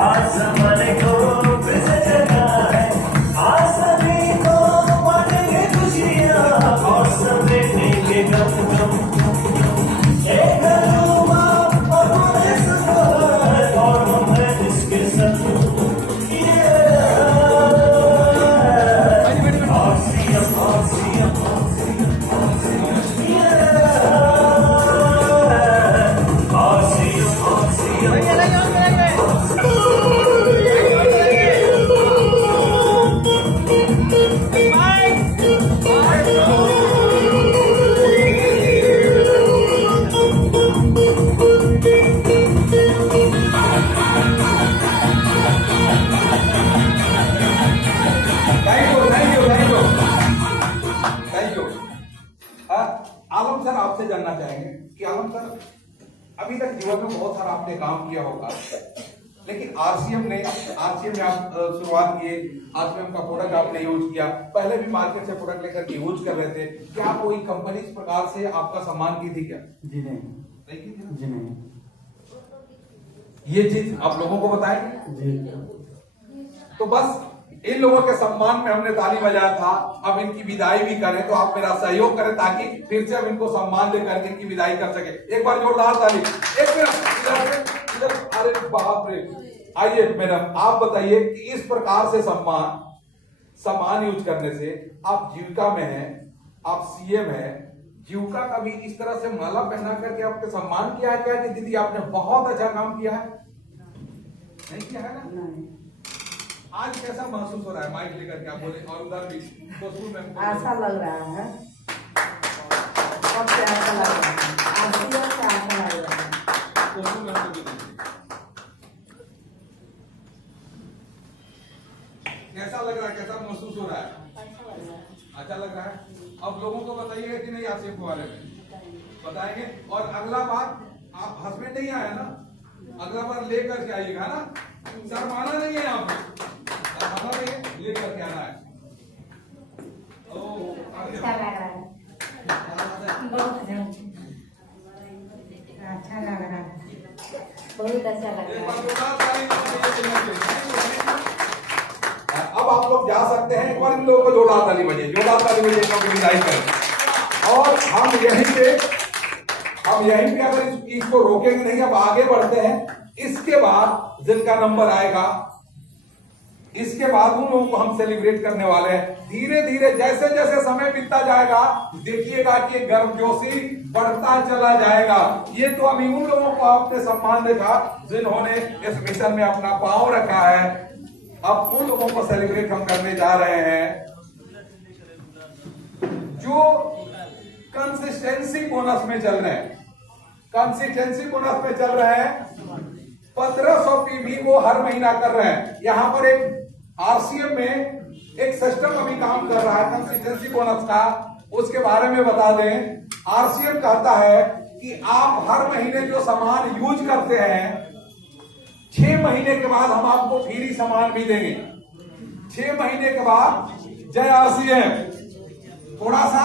आज जमाने को फिर से जगा है, आज सभी को बांटेंगे खुशियाँ और समेटेंगे गम गम। एक अरूबा और पूरे सफर और हम हैं इसके संग। आलम सर, आपसे जानना चाहेंगे कि आलम सर, अभी तक जीवन में बहुत सारा आपने काम किया होगा, लेकिन आरसीएम में आप शुरुआत किए, आरसीएम का प्रोडक्ट आपने यूज किया, पहले भी मार्केट से प्रोडक्ट लेकर के यूज कर रहे थे। क्या कोई कंपनी इस प्रकार से आपका सम्मान की थी क्या? जी नहीं। नहीं की थी ना? जी नहीं। ये चीज आप लोगों को बताएंगे जी। तो बस इन लोगों के सम्मान में हमने ताली बजाया था। अब इनकी विदाई भी करें तो आप मेरा सहयोग करें ताकि फिर से हम इनको सम्मान देकर इनकी विदाई कर सके। एक बार जोरदार ताली। एक मिनट इधर, अरे बाप रे। आइए मैडम, आप बताइए कि इस प्रकार से सम्मान यूज करने से, आप जीविका में हैं, आप सीएम हैं, जीविका का भी इस तरह से माला पहना करके आपके सम्मान किया है क्या कि दीदी आपने बहुत अच्छा काम किया है? नहीं किया है ना? नहीं। आज कैसा महसूस हो रहा है माइक लेकर के आप बोले? और उधर भी आशा लग रहा है, सबसे आशा लग रहा है, आशा लग रहा है। कैसा लग रहा है, कैसा महसूस हो रहा है? अच्छा लग रहा है। अब लोगों को बताइएगा कि नहीं आसिफ के बारे में बताएंगे। और अगला बार आप हस्बैंड नहीं आया ना, अगला बार लेकर के आइएगा ना, शर्माना नहीं है, यहाँ पे शर्माना नहीं है, लेकर के आना है। अच्छा लग रहा है, अच्छा लग रहा है, बहुत अच्छा लग रहा है। अब आप लोग जा सकते हैं। एक बार इन लोगों को जोरदार ताली बजाइए, जोरदार ताली बजाइए, क्योंकि विदाई करें। और हम यहीं पे अगर इसको रोकेंगे नहीं, अब आगे बढ़ते हैं। इसके बाद जिनका नंबर आएगा, इसके बाद उन लोगों को हम सेलिब्रेट करने वाले हैं। धीरे धीरे जैसे जैसे समय बीतता जाएगा, देखिएगा कि गर्मजोशी बढ़ता चला जाएगा। ये तो अभी उन लोगों को आपने सम्मान देखा जिन्होंने इस मिशन में अपना पांव रखा है। अब उन लोगों को सेलिब्रेट हम करने जा रहे हैं जो कंसिस्टेंसी बोनस में चल रहे हैं। कंसिस्टेंसी बोनस में चल रहे हैं, 1500 पीवी वो हर महीना कर रहे हैं। यहां पर एक आरसीएम में एक सिस्टम अभी काम कर रहा है कंसिस्टेंसी बोनस का, उसके बारे में बता दें। आरसीएम कहता है कि आप हर महीने जो सामान यूज करते हैं, 6 महीने के बाद हम आपको फ्री सामान भी देंगे। 6 महीने के बाद जय आरसीएम। थोड़ा सा